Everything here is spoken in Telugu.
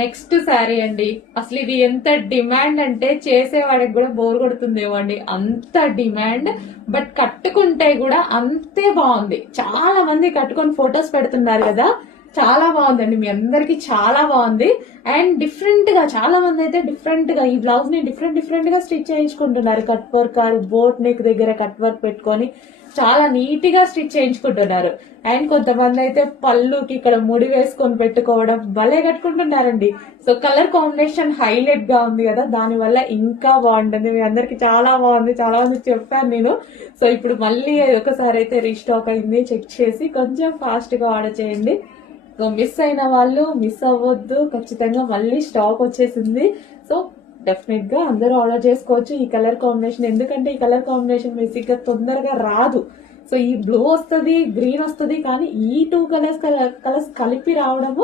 నెక్స్ట్ శారీ అండి. అసలు ఇది ఎంత డిమాండ్ అంటే చేసేవాడికి కూడా బోర్ కొడుతుందేమో అండి, అంత డిమాండ్. బట్ కట్టుకుంటే కూడా అంతే బాగుంది. చాలా మంది కట్టుకొని ఫొటోస్ పెడుతున్నారు కదా, చాలా బాగుందండి. మీ అందరికి చాలా బాగుంది. అండ్ డిఫరెంట్ గా చాలా మంది అయితే డిఫరెంట్ గా ఈ బ్లౌజ్ ని డిఫరెంట్ గా స్టిచ్ చేయించుకుంటున్నారు. కట్ వర్క్ బోట్ నెక్ దగ్గర కట్ వర్క్ పెట్టుకొని చాలా నీట్ గా స్టిచ్ చేయించుకుంటున్నారు. అండ్ కొంతమంది అయితే పళ్ళుకి ఇక్కడ ముడి వేసుకొని పెట్టుకోవడం భలే కట్టుకుంటున్నారండి. సో కలర్ కాంబినేషన్ హైలైట్ గా ఉంది కదా, దాని వల్ల ఇంకా బాగుంటుంది. మీ అందరికి చాలా బాగుంది, చాలా మంది చెప్పాను నేను. సో ఇప్పుడు మళ్ళీ ఒకసారి అయితే రీస్టాక్ అయింది, చెక్ చేసి కొంచెం ఫాస్ట్ గా ఆర్డర్ చేయండి. సో మిస్ అయిన వాళ్ళు మిస్ అవ్వద్దు, ఖచ్చితంగా మళ్ళీ స్టాక్ వచ్చేసింది. సో డెఫినెట్ గా అందరూ ఆర్డర్ చేసుకోవచ్చు ఈ కలర్ కాంబినేషన్. ఎందుకంటే ఈ కలర్ కాంబినేషన్ బేసిక్ గా తొందరగా రాదు. సో ఈ బ్లూ వస్తుంది, గ్రీన్ వస్తుంది, కానీ ఈ టూ కలర్స్ కలిపి రావడము